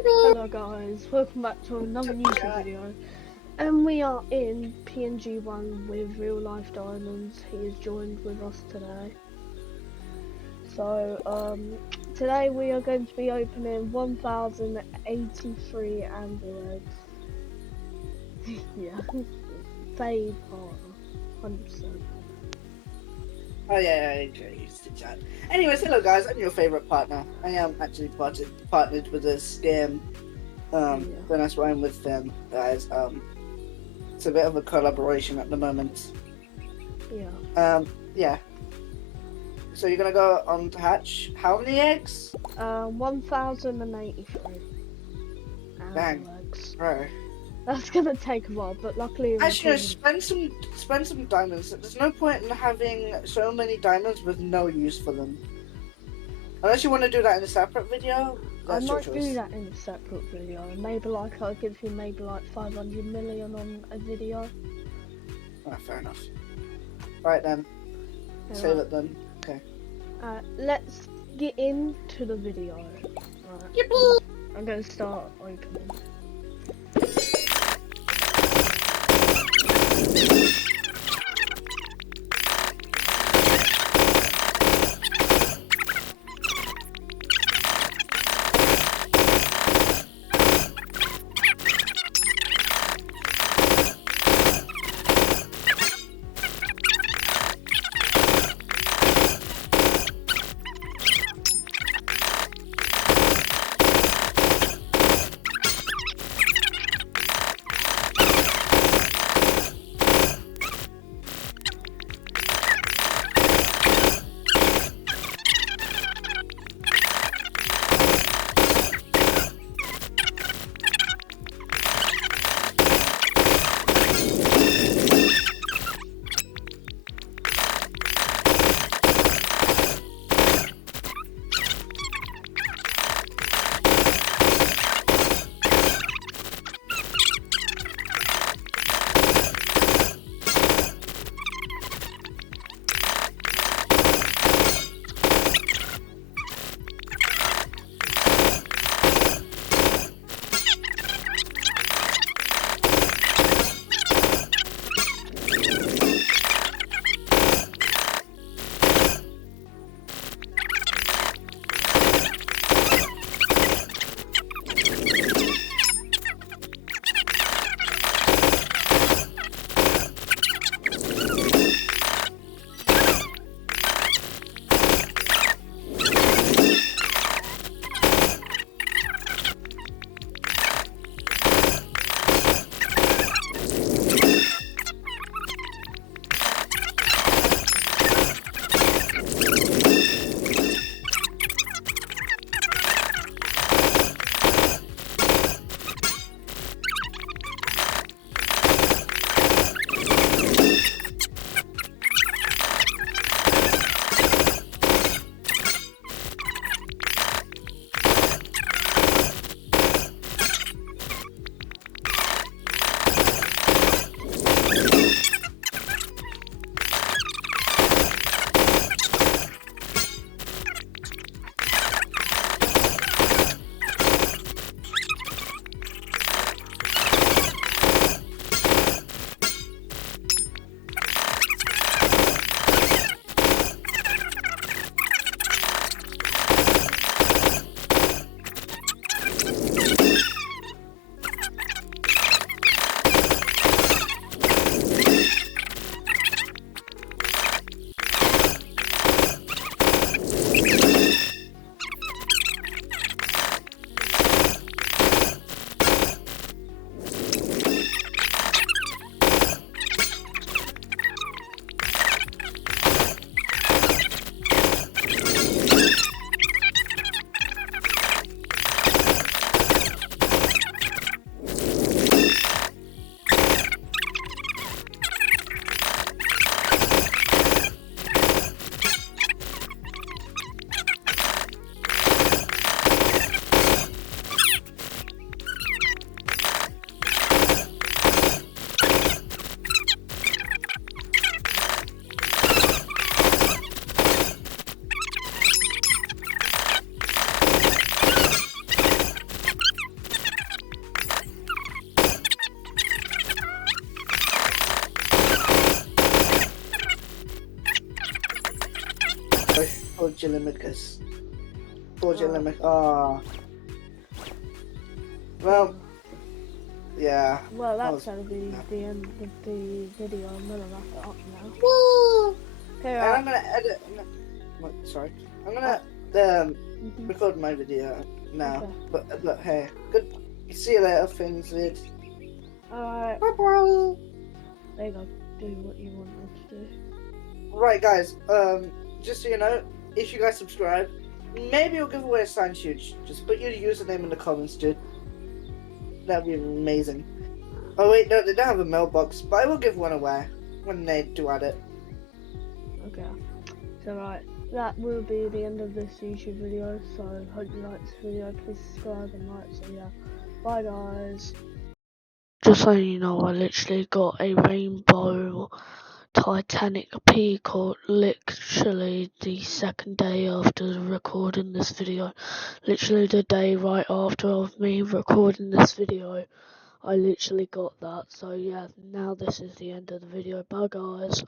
Hello guys, welcome back to another YouTube video, and we are in png1 with RealLifeDiamonds. He is joined with us today. So today we are going to be opening 1083 anvill eggs. Yeah, paid partner, 100%. Oh yeah, I used to chat. Anyways, hello guys, I'm your favorite partner. I am actually partnered with a scam. Then that's why I'm with them, guys. It's a bit of a collaboration at the moment. Yeah. Yeah. So you're gonna go on to hatch how many eggs? 1083 Bang, eggs. bro. That's gonna take a while, but luckily Actually, spend some diamonds. There's no point in having so many diamonds with no use for them. Unless you want to do that in a separate video, I that's your might choice. do that in a separate video. Maybe like I'll give you maybe like 500 million on a video. Oh, fair enough. Right then. Save it then. Okay. Let's get into the video. Right. Yippee! I'm gonna start opening. Jilimicus. Poor Jilimicus. Oh. Well, yeah. Well, that that's was- going to be no. the end of the video. I'm going to wrap it up now. Woo! Okay, And I'm gonna edit. Sorry, I'm gonna record my video now. Okay. But hey, good. See you later, Finsvid. Alright, Bye. there you go. Do what you want me to do. Right, guys. Just so you know, if you guys subscribe, maybe we'll give away a signed shoe. Just put your username in the comments, dude. That'd be amazing. Oh wait, no, they don't have a mailbox, but I will give one away when they do add it. Okay. So right, that will be the end of this YouTube video. So hope you like this video. Please subscribe and like. So yeah, bye guys. Just so you know, I literally got a rainbow Titanic peacock literally the second day after recording this video. Literally the day right after of me recording this video, I literally got that. So yeah, now this is the end of the video. Bye guys.